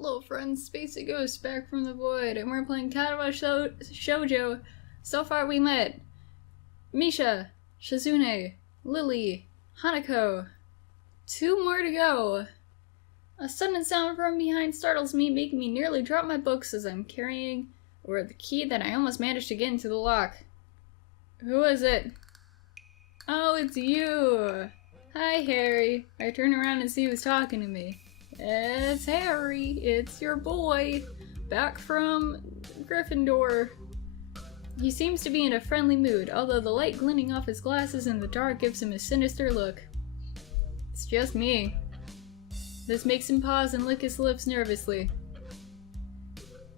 Hello friends, Spacey Ghost back from the void, and we're playing Katawa Shoujo. So far we met Misha, Shizune, Lily, Hanako. 2 more to go. A sudden sound from behind startles me, making me nearly drop my books as I'm carrying over the key that I almost managed to get into the lock. Who is it? Oh, it's you! Hi, Harry. I turn around and see who's talking to me. It's Harry. It's your boy. Back from Gryffindor. He seems to be in a friendly mood, although the light glinting off his glasses in the dark gives him a sinister look. It's just me. This makes him pause and lick his lips nervously.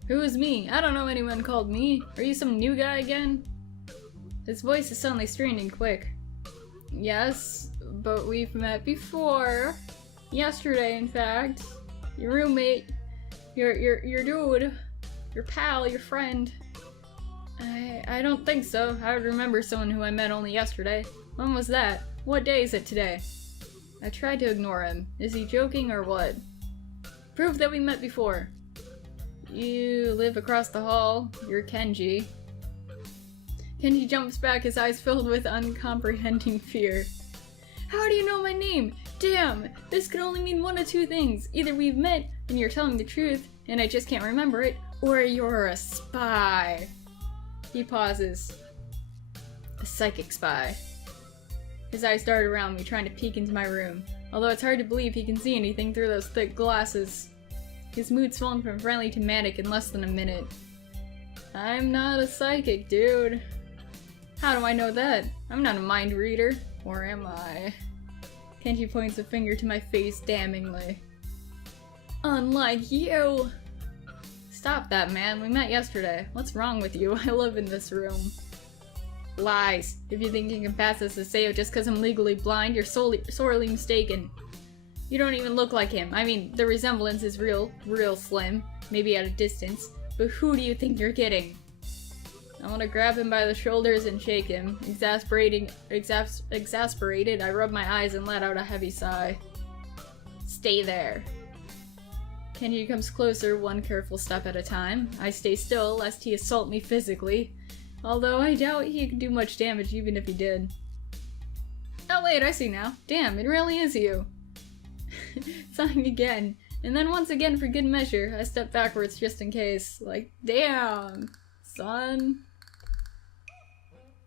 Who is me? I don't know anyone called me. Are you some new guy again? His voice is suddenly strained and quick. Yes, but we've met before. Yesterday, in fact. Your roommate, your dude, your pal, your friend. I don't think so. I would remember someone who I met only yesterday. When was that? What day is it today? I tried to ignore him. Is he joking or what? Proof that we met before. You live across the hall. You're Kenji. Kenji jumps back, his eyes filled with uncomprehending fear. How do you know my name? Damn! This could only mean one of two things. Either we've met and you're telling the truth and I just can't remember it, or you're a spy. He pauses. A psychic spy. His eyes dart around me, trying to peek into my room, although it's hard to believe he can see anything through those thick glasses. His mood swung from friendly to manic in less than a minute. I'm not a psychic, dude. How do I know that? I'm not a mind reader. Or am I? Kenji points a finger to my face damningly. Unlike you! Stop that, man. We met yesterday. What's wrong with you? I live in this room. Lies. If you think you can pass as a Seo just because I'm legally blind, you're sorely mistaken. You don't even look like him. I mean, the resemblance is real slim, maybe at a distance, but who do you think you're kidding? I want to grab him by the shoulders and shake him. Exasperated, I rub my eyes and let out a heavy sigh. Stay there. Kenji comes closer, one careful step at a time. I stay still, lest he assault me physically. Although I doubt he could do much damage even if he did. Oh wait, I see now. Damn, it really is you. Sighing again. And then once again, for good measure, I step backwards just in case. Like, damn, son.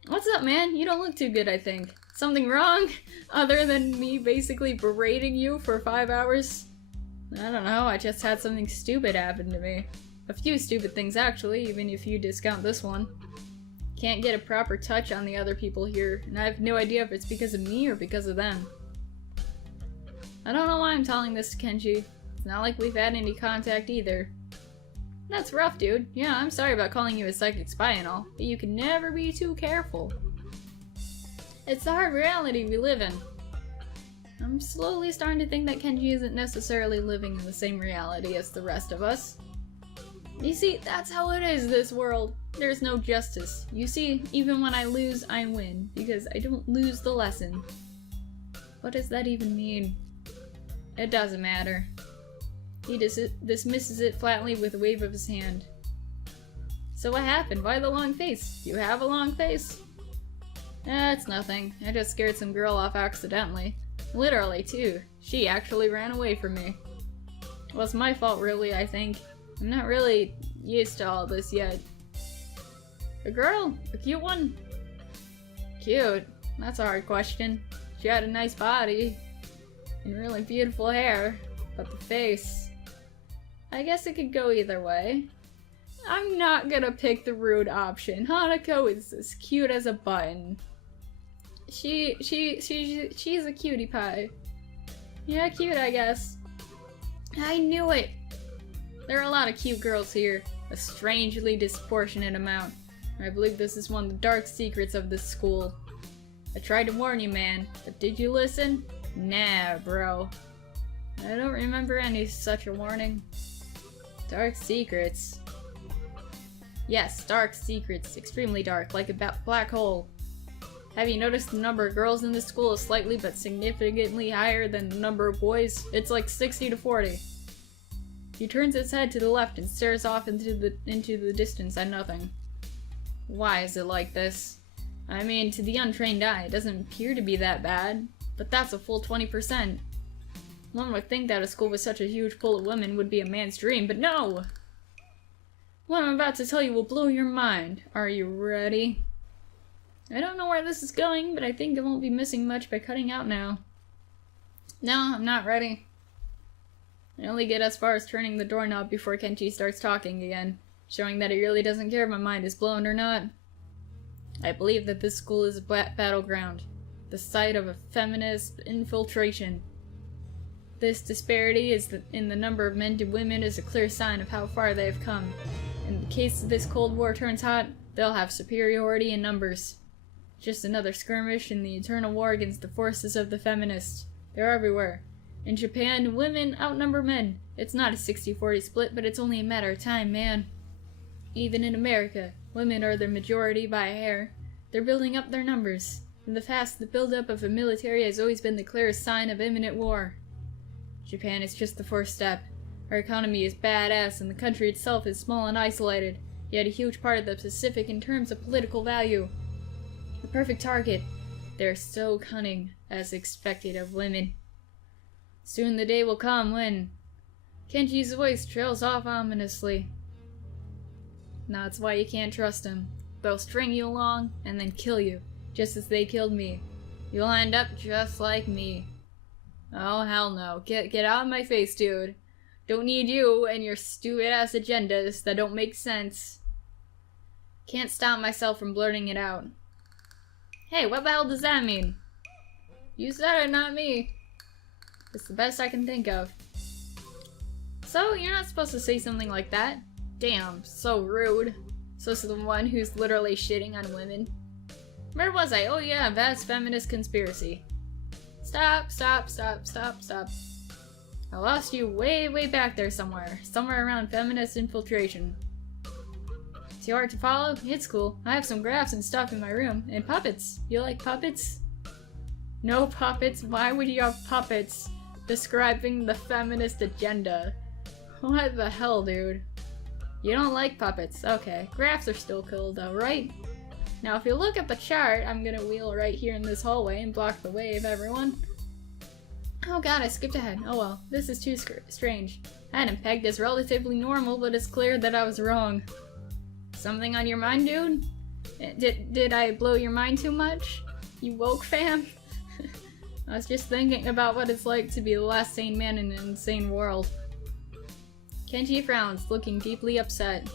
What's up, man? You don't look too good, I think. Something wrong? Other than me basically berating you for 5 hours? I don't know, I just had something stupid happen to me. A few stupid things, actually, even if you discount this one. Can't get a proper touch on the other people here, and I have no idea if it's because of me or because of them. I don't know why I'm telling this to Kenji. It's not like we've had any contact either. That's rough, dude. Yeah, I'm sorry about calling you a psychic spy and all, but you can never be too careful. It's the hard reality we live in. I'm slowly starting to think that Kenji isn't necessarily living in the same reality as the rest of us. You see, that's how it is, this world. There's no justice. You see, even when I lose, I win, because I don't lose the lesson. What does that even mean? It doesn't matter. He dismisses it flatly with a wave of his hand. So what happened? Why the long face? Do you have a long face? It's nothing. I just scared some girl off accidentally. Literally, too. She actually ran away from me. Well, it's my fault, really, I think. I'm not really used to all this yet. A girl? A cute one? Cute? That's a hard question. She had a nice body. And really beautiful hair. But the face... I guess it could go either way. I'm not gonna pick the rude option. Hanako is as cute as a button. She's a cutie pie. Yeah, cute, I guess. I knew it! There are a lot of cute girls here. A strangely disproportionate amount. I believe this is one of the dark secrets of this school. I tried to warn you, man, but did you listen? Nah, bro. I don't remember any such a warning. Dark secrets. Yes, dark secrets. Extremely dark, like a black hole. Have you noticed the number of girls in this school is slightly but significantly higher than the number of boys? It's like 60 to 40. He turns its head to the left and stares off into the distance at nothing. Why is it like this? I mean, to the untrained eye, it doesn't appear to be that bad, but that's a full 20%. One would think that a school with such a huge pool of women would be a man's dream, but no! What I'm about to tell you will blow your mind. Are you ready? I don't know where this is going, but I think I won't be missing much by cutting out now. No, I'm not ready. I only get as far as turning the doorknob before Kenji starts talking again, showing that he really doesn't care if my mind is blown or not. I believe that this school is a battleground, the site of a feminist infiltration. This disparity in the number of men to women is a clear sign of how far they have come. In case this Cold War turns hot, they'll have superiority in numbers. Just another skirmish in the eternal war against the forces of the feminists. They're everywhere. In Japan, women outnumber men. It's not a 60-40 split, but it's only a matter of time, man. Even in America, women are the majority by a hair. They're building up their numbers. In the past, the buildup of a military has always been the clearest sign of imminent war. Japan is just the first step. Our economy is badass, and the country itself is small and isolated, yet a huge part of the Pacific in terms of political value. The perfect target. They're so cunning, as expected of women. Soon the day will come when... Kenji's voice trails off ominously. That's why you can't trust them. They'll string you along, and then kill you, just as they killed me. You'll end up just like me. Oh, hell no. Get out of my face, dude. Don't need you and your stupid-ass agendas that don't make sense. Can't stop myself from blurting it out. Hey, what the hell does that mean? You said it, not me. It's the best I can think of. So, you're not supposed to say something like that? Damn, so rude. So this is the one who's literally shitting on women. Where was I? Oh yeah, vast feminist conspiracy. Stop. I lost you way back there somewhere. Somewhere around feminist infiltration. Too hard to follow? It's cool. I have some graphs and stuff in my room. And puppets. You like puppets? No puppets? Why would you have puppets describing the feminist agenda? What the hell, dude? You don't like puppets. Okay. Graphs are still cool though, right? Now if you look at the chart, I'm gonna wheel right here in this hallway and block the way of everyone. Oh god, I skipped ahead. Oh well, this is too strange. I had him pegged as relatively normal, but it's clear that I was wrong. Something on your mind, dude? Did I blow your mind too much? You woke, fam? I was just thinking about what it's like to be the last sane man in an insane world. Kenji frowns, looking deeply upset.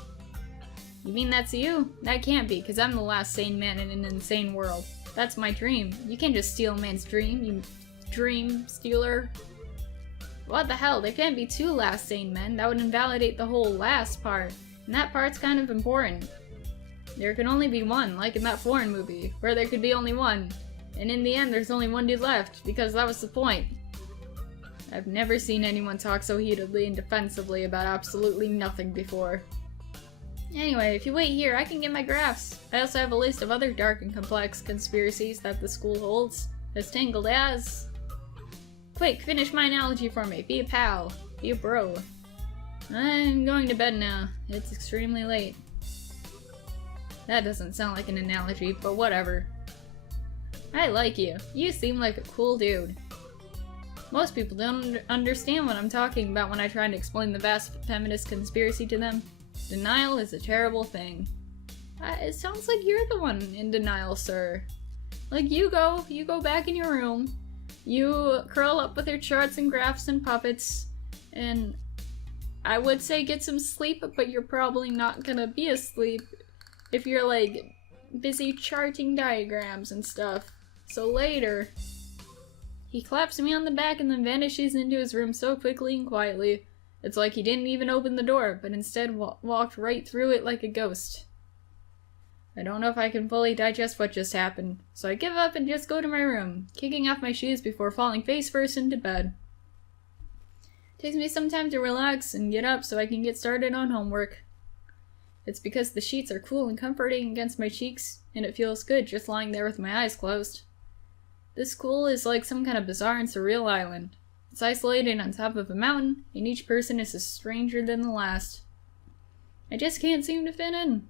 You mean that's you? That can't be, because I'm the last sane man in an insane world. That's my dream. You can't just steal a man's dream, you dream stealer. What the hell? There can't be two last sane men. That would invalidate the whole last part. And that part's kind of important. There can only be one, like in that foreign movie, where there could be only one. And in the end, there's only one dude left, because that was the point. I've never seen anyone talk so heatedly and defensively about absolutely nothing before. Anyway, if you wait here, I can get my graphs. I also have a list of other dark and complex conspiracies that the school holds, as tangled as... Quick, finish my analogy for me. Be a pal. Be a bro. I'm going to bed now. It's extremely late. That doesn't sound like an analogy, but whatever. I like you. You seem like a cool dude. Most people don't understand what I'm talking about when I try to explain the vast feminist conspiracy to them. Denial is a terrible thing. It sounds like you're the one in denial, sir. Like you go back in your room, you curl up with your charts and graphs and puppets, and I would say get some sleep, but you're probably not gonna be asleep if you're like busy charting diagrams and stuff. So later, he claps me on the back and then vanishes into his room so quickly and quietly. It's like he didn't even open the door, but instead walked right through it like a ghost. I don't know if I can fully digest what just happened, so I give up and just go to my room, kicking off my shoes before falling face first into bed. Takes me some time to relax and get up so I can get started on homework. It's because the sheets are cool and comforting against my cheeks, and it feels good just lying there with my eyes closed. This school is like some kind of bizarre and surreal island. It's isolated on top of a mountain, and each person is a stranger than the last. I just can't seem to fit in.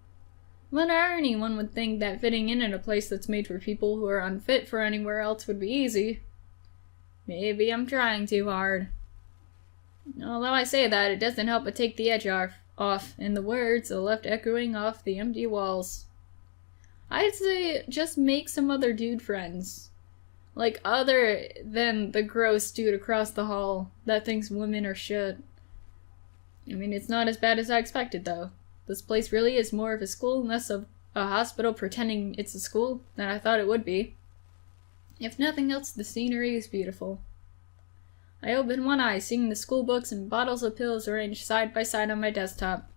What irony, one would think that fitting in a place that's made for people who are unfit for anywhere else would be easy. Maybe I'm trying too hard. Although I say that, it doesn't help but take the edge off, and the words are left echoing off the empty walls. I'd say just make some other dude friends. Like, other than the gross dude across the hall that thinks women are shit. I mean, it's not as bad as I expected, though. This place really is more of a school and less of a hospital pretending it's a school than I thought it would be. If nothing else, the scenery is beautiful. I open one eye, seeing the school books and bottles of pills arranged side by side on my desktop.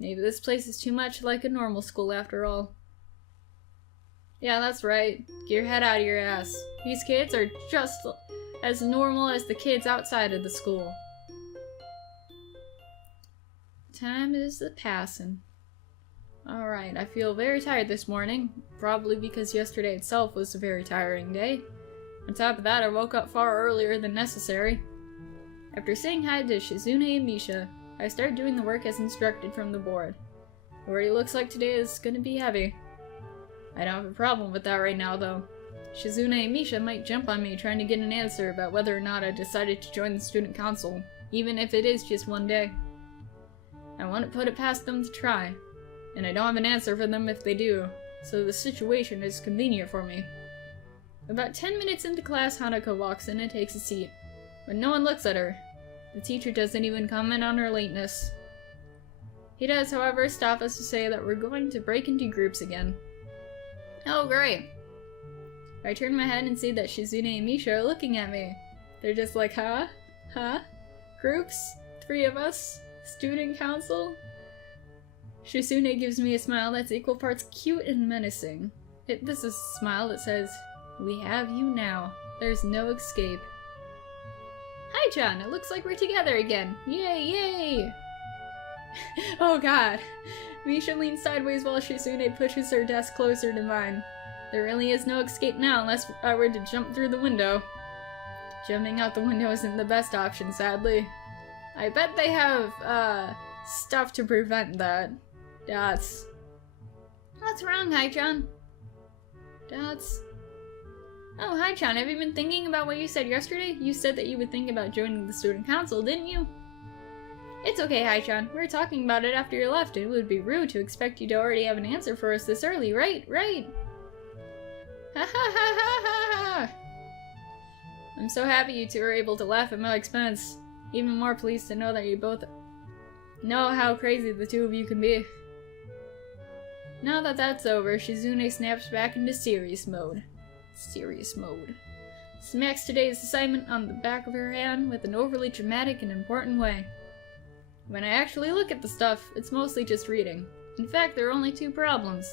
Maybe this place is too much like a normal school after all. Yeah, that's right. Get your head out of your ass. These kids are just as normal as the kids outside of the school. Time is a-passin'. Alright, I feel very tired this morning, probably because yesterday itself was a very tiring day. On top of that, I woke up far earlier than necessary. After saying hi to Shizune and Misha, I started doing the work as instructed from the board. It already looks like today is gonna be heavy. I don't have a problem with that right now, though. Shizune and Misha might jump on me trying to get an answer about whether or not I decided to join the student council, even if it is just one day. I won't put it past them to try, and I don't have an answer for them if they do, so the situation is convenient for me. About 10 minutes into class, Hanako walks in and takes a seat, but no one looks at her. The teacher doesn't even comment on her lateness. He does, however, stop us to say that we're going to break into groups again. Oh, great! I turn my head and see that Shizune and Misha are looking at me. They're just like, huh? Huh? Groups? 3 of us? Student council? Shizune gives me a smile that's equal parts cute and menacing. This is a smile that says, "We have you now. There's no escape." Hi, John. It looks like we're together again. Yay, yay! Oh god. Misha leans sideways while Shizune pushes her desk closer to mine. There really is no escape now unless I were to jump through the window. Jumping out the window isn't the best option, sadly. I bet they have, stuff to prevent that. Dots. What's wrong, Hi-chan? Dots. Oh, Hi-chan, have you been thinking about what you said yesterday? You said that you would think about joining the student council, didn't you? It's okay, Hi-chan. We were talking about it after you left. It would be rude to expect you to already have an answer for us this early, right? Right? Ha ha ha ha ha ha! I'm so happy you two were able to laugh at my expense. Even more pleased to know that you both know how crazy the two of you can be. Now that that's over, Shizune snaps back into serious mode. Serious mode. Smacks today's assignment on the back of her hand with an overly dramatic and important way. When I actually look at the stuff, it's mostly just reading. In fact, there are only 2 problems.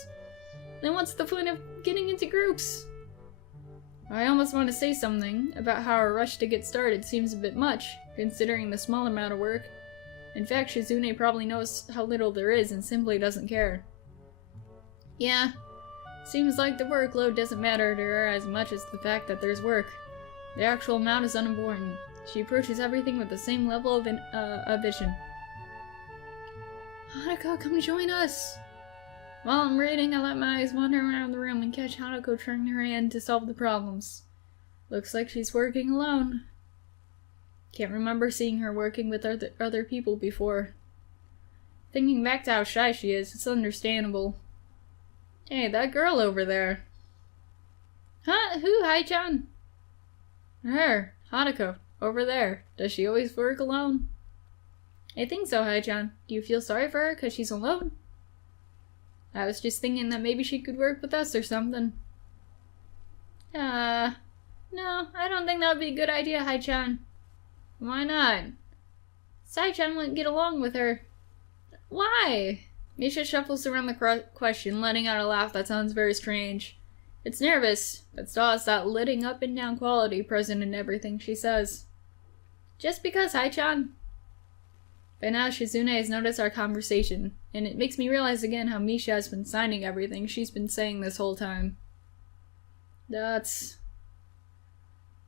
Then what's the point of getting into groups? I almost want to say something about how our rush to get started seems a bit much, considering the small amount of work. In fact, Shizune probably knows how little there is and simply doesn't care. Yeah, seems like the workload doesn't matter to her as much as the fact that there's work. The actual amount is unimportant. She approaches everything with the same level of vision. Hanako, come join us! While I'm reading, I let my eyes wander around the room and catch Hanako trying her hand to solve the problems. Looks like she's working alone. Can't remember seeing her working with other people before. Thinking back to how shy she is, it's understandable. Hey, that girl over there. Huh? Who? Hi-chan? Her. Hanako. Over there. Does she always work alone? I think so, Hi-chan. Do you feel sorry for her because she's alone? I was just thinking that maybe she could work with us or something. No, I don't think that would be a good idea, Hi-chan. Why not? Sai-chan wouldn't get along with her. Why? Misha shuffles around the question, letting out a laugh that sounds very strange. It's nervous, but still has that lighting up and down quality present in everything she says. Just because, Hi-chan. By now, Shizune has noticed our conversation, and it makes me realize again how Misha has been signing everything she's been saying this whole time. That's...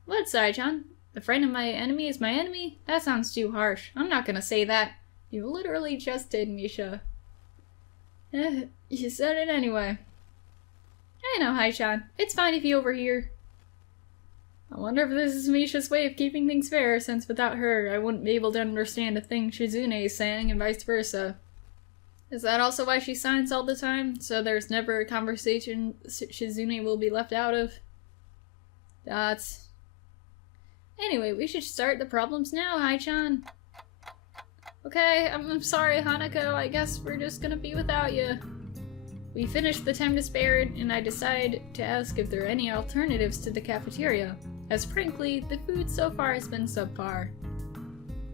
What, Sai-chan? The friend of my enemy is my enemy? That sounds too harsh. I'm not gonna say that. You literally just did, Misha. You said it anyway. I know, Haichan. It's fine if you overhear. I wonder if this is Misha's way of keeping things fair, since without her, I wouldn't be able to understand a thing Shizune is saying, and vice versa. Is that also why she signs all the time? So there's never a conversation Shizune will be left out of? That's... Anyway, we should start the problems now, Haichan. Okay, I'm sorry, Hanako. I guess we're just gonna be without you. We finished the time to spare, and I decide to ask if there are any alternatives to the cafeteria, as frankly, the food so far has been subpar.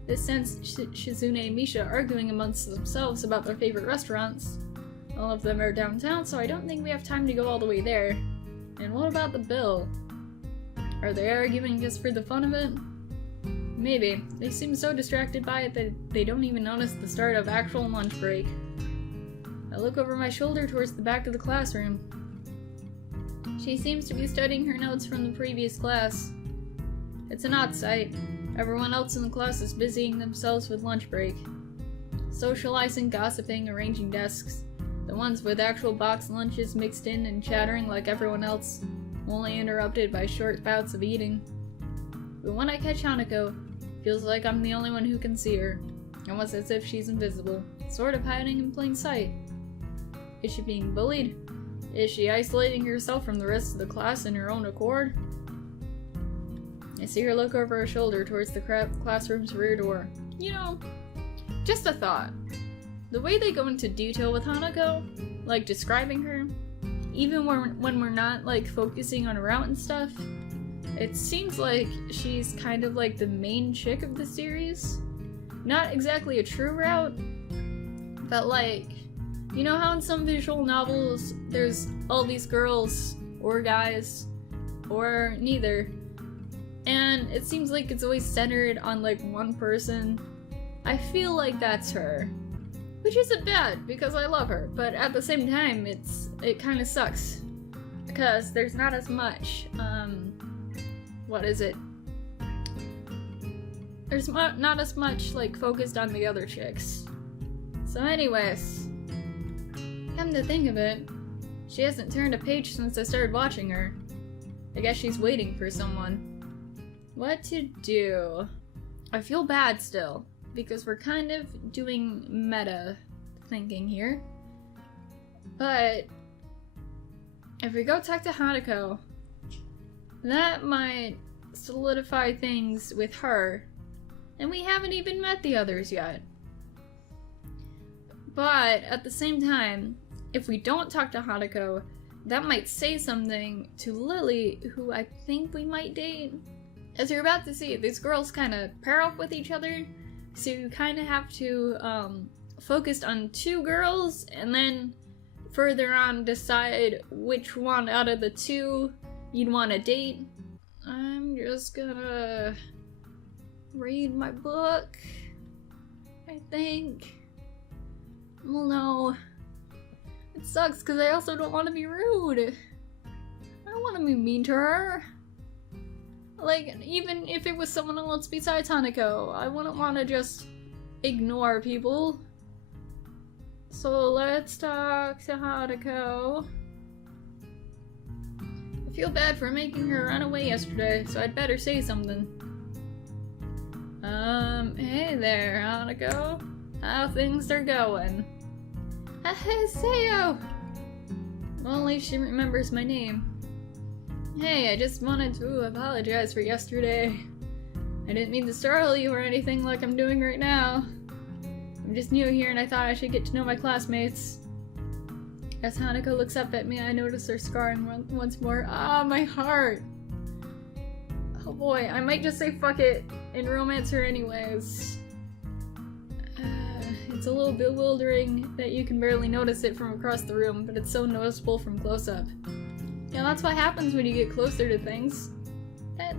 This sends Shizune and Misha arguing amongst themselves about their favorite restaurants. All of them are downtown, so I don't think we have time to go all the way there. And what about the bill? Are they arguing just for the fun of it? Maybe. They seem so distracted by it that they don't even notice the start of actual lunch break. I look over my shoulder towards the back of the classroom. She seems to be studying her notes from the previous class. It's an odd sight. Everyone else in the class is busying themselves with lunch break. Socializing, gossiping, arranging desks. The ones with actual boxed lunches mixed in and chattering like everyone else, only interrupted by short bouts of eating. But when I catch Hanako, feels like I'm the only one who can see her, almost as if she's invisible, sort of hiding in plain sight. Is she being bullied? Is she isolating herself from the rest of the class in her own accord? I see her look over her shoulder towards the classroom's rear door. You know, just a thought. The way they go into detail with Hanako, like describing her, even when we're not like focusing on her route and stuff, it seems like she's kind of like the main chick of the series. Not exactly a true route, but like, you know how in some visual novels there's all these girls or guys or neither, and it seems like it's always centered on like one person. I feel like that's her, which isn't bad because I love her, but at the same time it kind of sucks because there's not as much what is it? There's not as much, like, focused on the other chicks. So anyways, come to think of it, she hasn't turned a page since I started watching her. I guess she's waiting for someone. What to do? I feel bad still, because we're kind of doing meta thinking here. But if we go talk to Hanako, that might solidify things with her, and we haven't even met the others yet. But at the same time, if we don't talk to Hanako, that might say something to Lily, who I think we might date. As you're about to see, these girls kind of pair up with each other, so you kind of have to focus on two girls, and then further on decide which one out of the two you'd want to date. I'm just gonna read my book, I think. Well, no. It sucks because I also don't want to be rude. I don't want to be mean to her. Like, even if it was someone else besides Hanako, I wouldn't want to just ignore people. So let's talk to Hanako. I feel bad for making her run away yesterday, so I'd better say something. Hey there, Hanako. How things are going? Seyo! Well, at least she remembers my name. Hey, I just wanted to apologize for yesterday. I didn't mean to startle you or anything like I'm doing right now. I'm just new here and I thought I should get to know my classmates. As Hanako looks up at me, I notice her scarring once more. Ah, my heart! Oh boy, I might just say fuck it and romance her anyways. It's a little bewildering that you can barely notice it from across the room, but it's so noticeable from close up. Yeah, that's what happens when you get closer to things.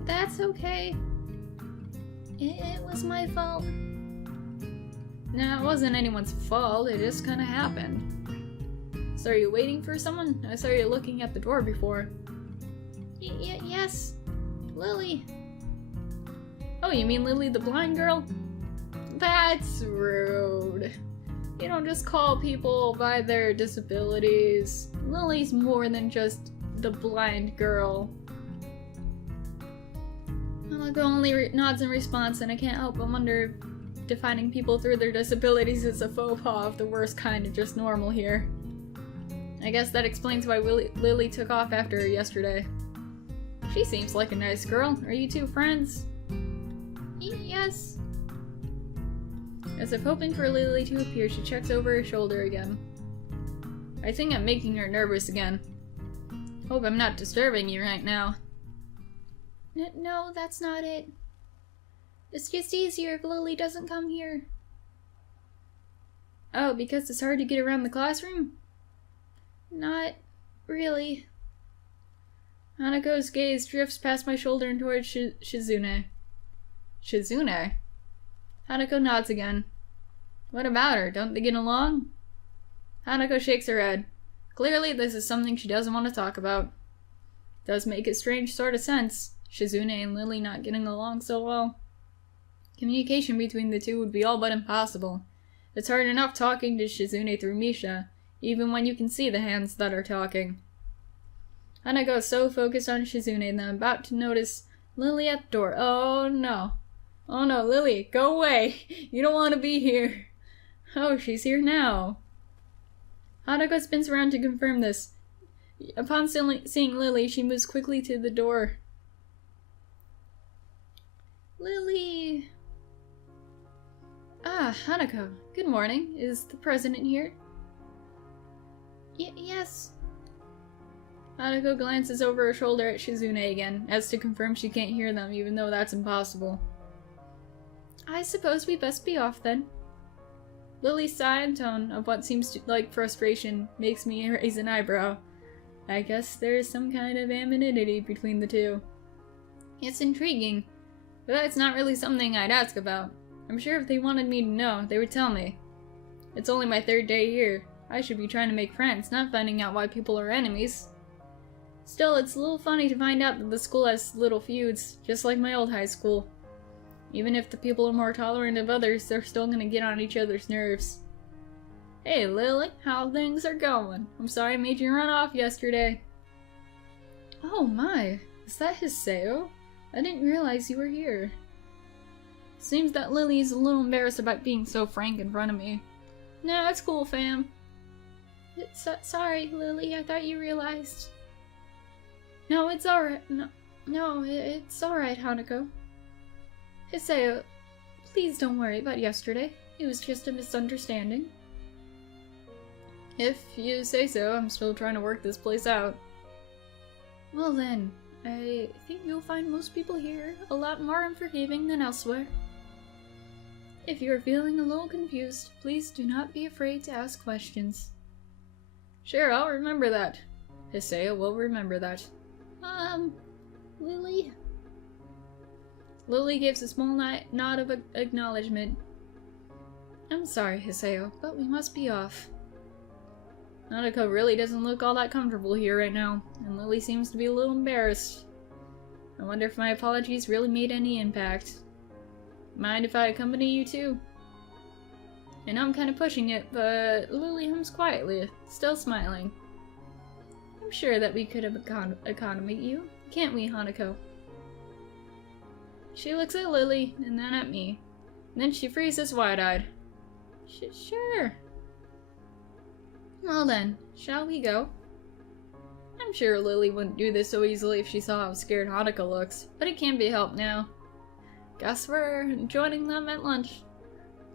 That's okay. It was my fault. No, it wasn't anyone's fault, it just kinda happened. So are you waiting for someone? I saw you looking at the door before. Yes, Lily. Oh, you mean Lily the blind girl? That's rude. You don't just call people by their disabilities. Lily's more than just the blind girl. Hanako only nods in response, and I can't help but wonder if defining people through their disabilities is a faux pas of the worst kind of just normal here. I guess that explains why Lily took off after her yesterday. She seems like a nice girl. Are you two friends? Yes. As if hoping for Lily to appear, she checks over her shoulder again. I think I'm making her nervous again. Hope I'm not disturbing you right now. No, that's not it. It's just easier if Lily doesn't come here. Oh, because it's hard to get around the classroom? Not really. Hanako's gaze drifts past my shoulder and towards Shizune. Shizune? Hanako nods again. What about her? Don't they get along? Hanako shakes her head. Clearly this is something she doesn't want to talk about. Does make a strange sort of sense, Shizune and Lily not getting along so well. Communication between the two would be all but impossible. It's hard enough talking to Shizune through Misha, even when you can see the hands that are talking. Hanako is so focused on Shizune that I'm about to notice Lily at the door. Oh no. Oh no, Lily, go away! You don't want to be here! Oh, she's here now. Hanako spins around to confirm this. Upon seeing Lily, she moves quickly to the door. Lily! Ah, Hanako. Good morning. Is the president here? Yes. Hanako glances over her shoulder at Shizune again, as to confirm she can't hear them, even though that's impossible. I suppose we best be off then. Lily's sigh and tone of what seems like frustration makes me raise an eyebrow. I guess there is some kind of anonymity between the two. It's intriguing, but that's not really something I'd ask about. I'm sure if they wanted me to know, they would tell me. It's only my 3rd day here. I should be trying to make friends, not finding out why people are enemies. Still, it's a little funny to find out that the school has little feuds, just like my old high school. Even if the people are more tolerant of others, they're still gonna get on each other's nerves. Hey Lily, how things are going? I'm sorry I made you run off yesterday. Oh my, is that Hiseo? I didn't realize you were here. Seems that Lily's a little embarrassed about being so frank in front of me. No, it's cool, fam. Sorry, Lily, I thought you realized. No, it's alright. No, it's alright, Hanako. Hiseo, please don't worry about yesterday. It was just a misunderstanding. If you say so, I'm still trying to work this place out. Well then, I think you'll find most people here a lot more unforgiving than elsewhere. If you are feeling a little confused, please do not be afraid to ask questions. Sure, I'll remember that. Hiseo will remember that. Lily? Lily gives a small nod of acknowledgement. I'm sorry, Hiseo, but we must be off. Hanako really doesn't look all that comfortable here right now, and Lily seems to be a little embarrassed. I wonder if my apologies really made any impact. Mind if I accompany you too? And I'm kind of pushing it, but Lily hums quietly, still smiling. I'm sure that we could have accommodate you, can't we, Hanako? She looks at Lily, and then at me. And then she freezes wide-eyed. Sure. Well then, shall we go? I'm sure Lily wouldn't do this so easily if she saw how scared Hanako looks, but it can't be helped now. Guess we're joining them at lunch.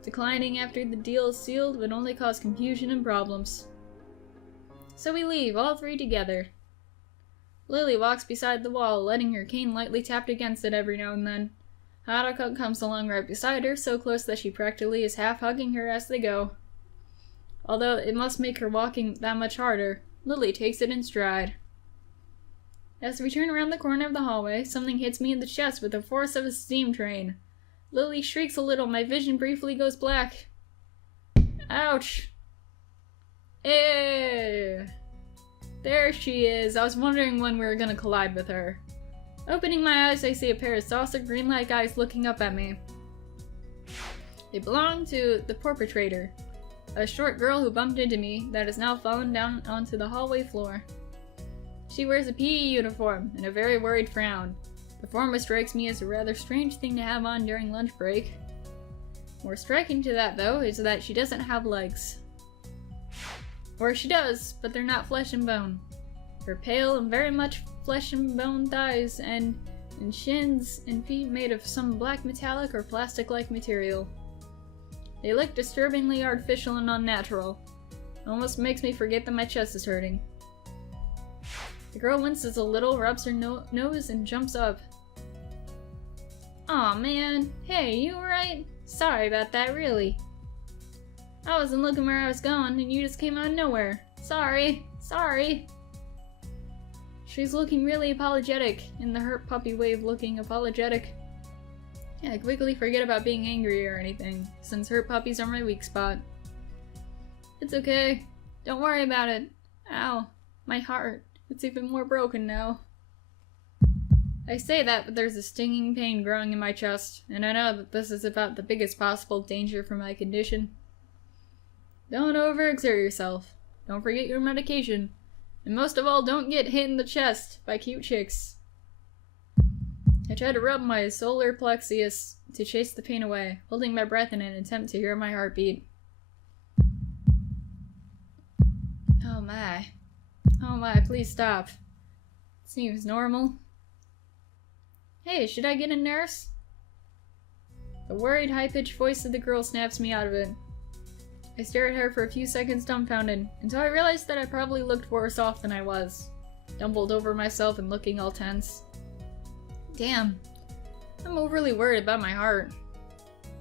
Declining after the deal is sealed would only cause confusion and problems. So we leave, all three together. Lily walks beside the wall, letting her cane lightly tapped against it every now and then. Hanako comes along right beside her, so close that she practically is half hugging her as they go. Although it must make her walking that much harder, Lily takes it in stride. As we turn around the corner of the hallway, something hits me in the chest with the force of a steam train. Lily shrieks a little, my vision briefly goes black. Ouch! Eh. There she is. I was wondering when we were gonna collide with her. Opening my eyes, I see a pair of saucer green-like eyes looking up at me. They belong to the perpetrator, a short girl who bumped into me that has now fallen down onto the hallway floor. She wears a PE uniform and a very worried frown. The former strikes me as a rather strange thing to have on during lunch break. More striking to that, though, is that she doesn't have legs. Or she does, but they're not flesh and bone. Her pale and very much flesh and bone thighs and shins and feet made of some black metallic or plastic-like material. They look disturbingly artificial and unnatural. It almost makes me forget that my chest is hurting. The girl winces a little, rubs her nose, and jumps up. Aw, man. Hey, you alright? Sorry about that, really. I wasn't looking where I was going, and you just came out of nowhere. Sorry. She's looking really apologetic, in the hurt puppy way of looking apologetic. Yeah, I quickly forget about being angry or anything, since hurt puppies are my weak spot. It's okay. Don't worry about it. Ow. My heart. It's even more broken now. I say that, but there's a stinging pain growing in my chest, and I know that this is about the biggest possible danger for my condition. Don't overexert yourself. Don't forget your medication. And most of all, don't get hit in the chest by cute chicks. I try to rub my solar plexus to chase the pain away, holding my breath in an attempt to hear my heartbeat. Oh my, please stop. Seems normal. Hey, should I get a nurse? The worried, high-pitched voice of the girl snaps me out of it. I stare at her for a few seconds dumbfounded, until I realized that I probably looked worse off than I was. Stumbled over myself and looking all tense. Damn. I'm overly worried about my heart.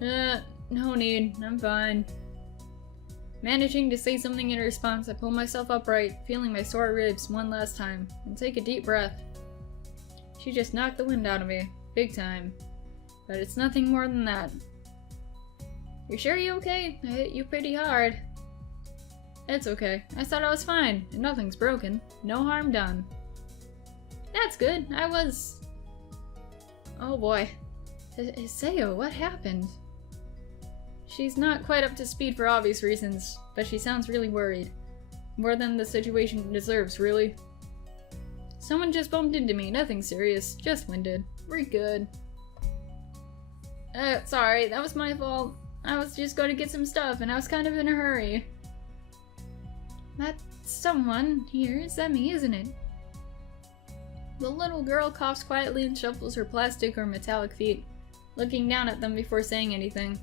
No need. I'm fine. Managing to say something in response, I pull myself upright, feeling my sore ribs one last time, and take a deep breath. She just knocked the wind out of me. Big time. But it's nothing more than that. You sure you're okay? I hit you pretty hard. It's okay. I thought I was fine, and nothing's broken. No harm done. That's good. Oh boy. Iseo, what happened? She's not quite up to speed for obvious reasons, but she sounds really worried. More than the situation deserves, really. Someone just bumped into me. Nothing serious. Just winded. We're good. Sorry. That was my fault. I was just going to get some stuff, and I was kind of in a hurry. That someone here is that me, isn't it? The little girl coughs quietly and shuffles her plastic or metallic feet, looking down at them before saying anything.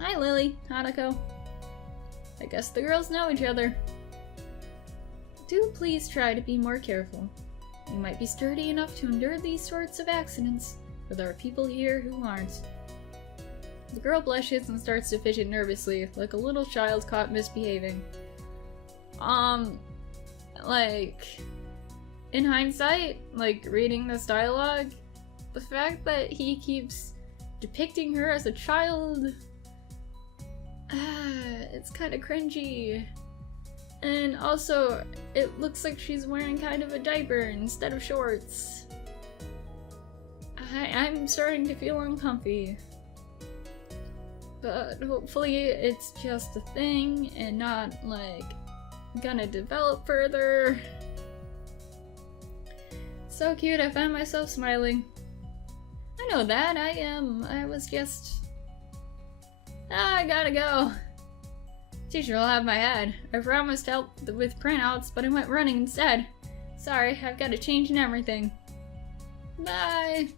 Hi, Lily. Hanako. I guess the girls know each other. Do please try to be more careful. You might be sturdy enough to endure these sorts of accidents, but there are people here who aren't. The girl blushes and starts to fidget nervously, like a little child caught misbehaving. Like, in hindsight, like, reading this dialogue, the fact that he keeps depicting her as a child, it's kind of cringy. And also, it looks like she's wearing kind of a diaper instead of shorts. I'm starting to feel uncomfy. But hopefully it's just a thing and not, like, gonna develop further. So cute, I found myself smiling. I know that, I was just... I gotta go. Teacher will have my head. I promised to help with printouts, but I went running instead. Sorry, I've got to change and everything. Bye!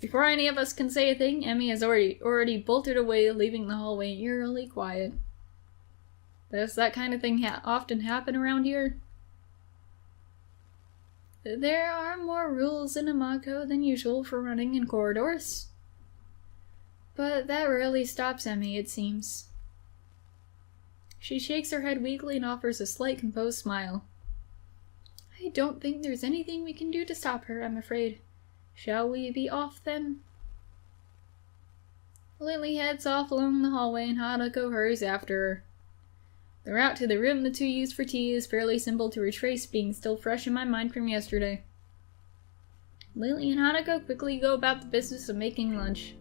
Before any of us can say a thing, Emmy has already bolted away, leaving the hallway eerily quiet. Does that kind of thing often happen around here? There are more rules in Amako than usual for running in corridors. But that rarely stops Emmy, it seems. She shakes her head weakly and offers a slight composed smile. I don't think there's anything we can do to stop her, I'm afraid. Shall we be off then? Lily heads off along the hallway and Hanako hurries after her. The route to the room the two used for tea is fairly simple to retrace, being still fresh in my mind from yesterday. Lily and Hanako quickly go about the business of making lunch.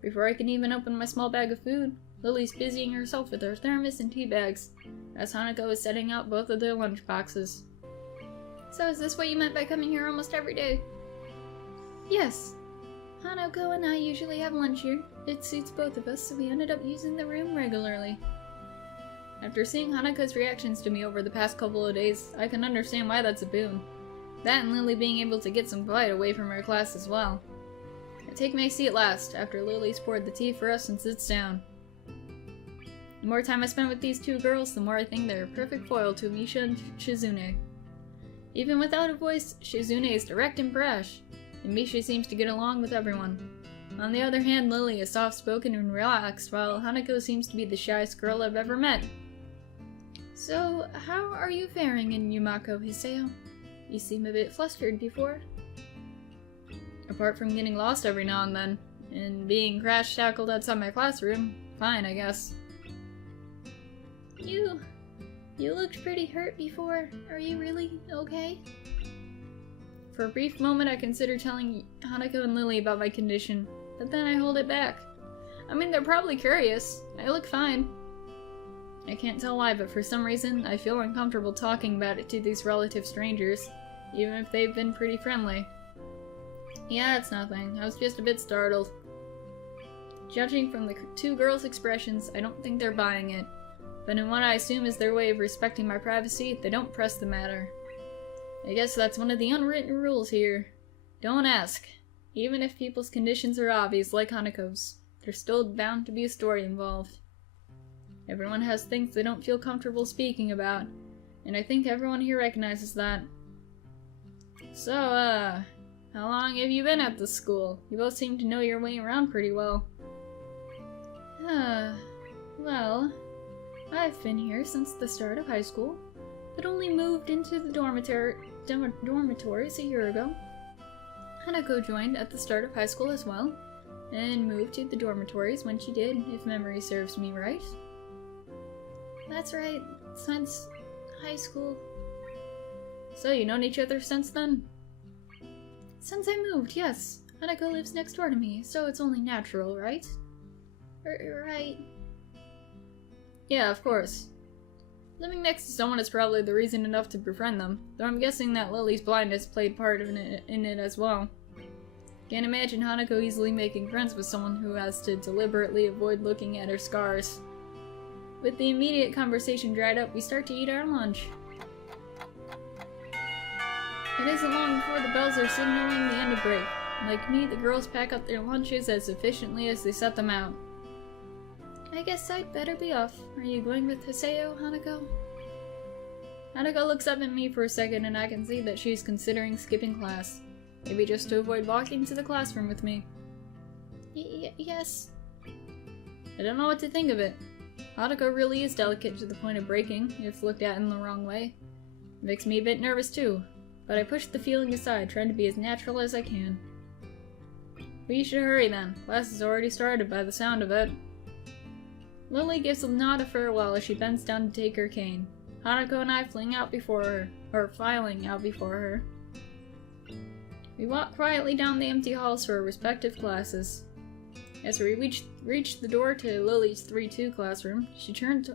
Before I can even open my small bag of food, Lily's busying herself with her thermos and tea bags, as Hanako is setting out both of their lunch boxes. So is this what you meant by coming here almost every day? Yes. Hanako and I usually have lunch here. It suits both of us, so we ended up using the room regularly. After seeing Hanako's reactions to me over the past couple of days, I can understand why that's a boon. That and Lily being able to get some quiet away from her class as well. I take my seat last, after Lily's poured the tea for us and sits down. The more time I spend with these two girls, the more I think they're a perfect foil to Misha and Shizune. Even without a voice, Shizune is direct and brash, and Misha seems to get along with everyone. On the other hand, Lily is soft-spoken and relaxed, while Hanako seems to be the shyest girl I've ever met. So, how are you faring in Yumako, Hiseo? You seem a bit flustered before. Apart from getting lost every now and then, and being crash-tackled outside my classroom, fine, I guess. You looked pretty hurt before. Are you really okay? For a brief moment I consider telling Hanako and Lily about my condition, but then I hold it back. I mean, they're probably curious. I look fine. I can't tell why, but for some reason, I feel uncomfortable talking about it to these relative strangers, even if they've been pretty friendly. Yeah, it's nothing. I was just a bit startled. Judging from the two girls' expressions, I don't think they're buying it. But in what I assume is their way of respecting my privacy, they don't press the matter. I guess that's one of the unwritten rules here. Don't ask. Even if people's conditions are obvious, like Hanako's, there's still bound to be a story involved. Everyone has things they don't feel comfortable speaking about, and I think everyone here recognizes that. So, how long have you been at this school? You both seem to know your way around pretty well. Well, I've been here since the start of high school, but only moved into the dormitories a year ago. Hanako joined at the start of high school as well, and moved to the dormitories when she did, if memory serves me right. That's right, since high school. So you known each other since then? Since I moved, yes. Hanako lives next door to me, so it's only natural, right? Right. Yeah, of course. Living next to someone is probably the reason enough to befriend them, though I'm guessing that Lily's blindness played part in it as well. Can't imagine Hanako easily making friends with someone who has to deliberately avoid looking at her scars. With the immediate conversation dried up, we start to eat our lunch. It isn't long before the bells are signaling the end of break. Like me, the girls pack up their lunches as efficiently as they set them out. I guess I'd better be off. Are you going with Hiseo, Hanako? Hanako looks up at me for a second and I can see that she's considering skipping class. Maybe just to avoid walking to the classroom with me. Yes. I don't know what to think of it. Hanako really is delicate to the point of breaking, if looked at in the wrong way. It makes me a bit nervous too, but I push the feeling aside, trying to be as natural as I can. We should hurry then. Class has already started by the sound of it. Lily gives a nod of farewell as she bends down to take her cane. Hanako and I filing out before her. We walk quietly down the empty halls for our respective classes. As we reach the door to Lily's 3-2 classroom, she turns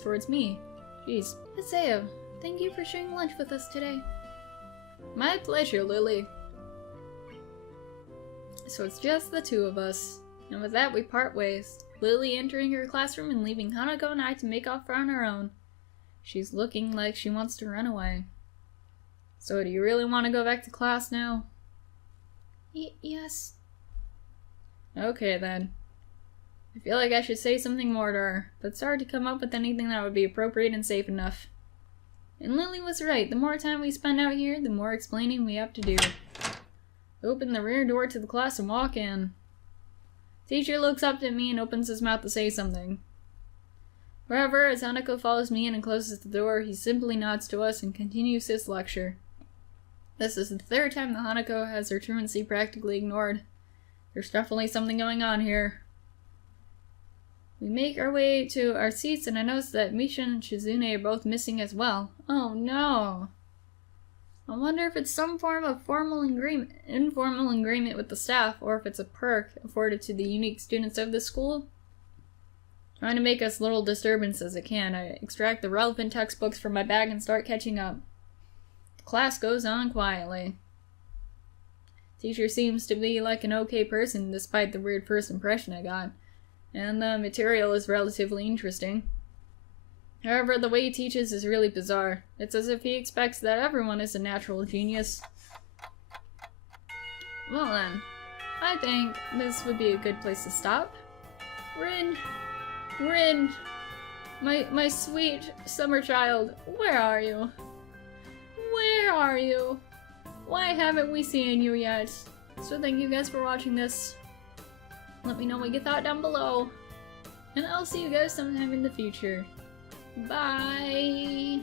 towards me. Jeez. Hiseo, thank you for sharing lunch with us today. My pleasure, Lily. So it's just the two of us. And with that, we part ways. Lily entering her classroom and leaving Hanako and I to make off on our own. She's looking like she wants to run away. So do you really want to go back to class now? Yes. Okay then. I feel like I should say something more to her, but it's hard to come up with anything that would be appropriate and safe enough. And Lily was right. The more time we spend out here, the more explaining we have to do. Open the rear door to the class and walk in. Teacher looks up at me and opens his mouth to say something. However, as Hanako follows me in and closes the door, he simply nods to us and continues his lecture. This is the third time that Hanako has her truancy practically ignored. There's definitely something going on here. We make our way to our seats and I notice that Misha and Shizune are both missing as well. Oh no! I wonder if it's some form of informal agreement with the staff, or if it's a perk afforded to the unique students of the school. Trying to make as little disturbance as I can, I extract the relevant textbooks from my bag and start catching up. The class goes on quietly. Teacher seems to be like an okay person despite the weird first impression I got, and the material is relatively interesting. However, the way he teaches is really bizarre. It's as if he expects that everyone is a natural genius. Well then, I think this would be a good place to stop. Rin, my sweet summer child, where are you? Where are you? Why haven't we seen you yet? So thank you guys for watching this. Let me know what you thought down below. And I'll see you guys sometime in the future. Bye!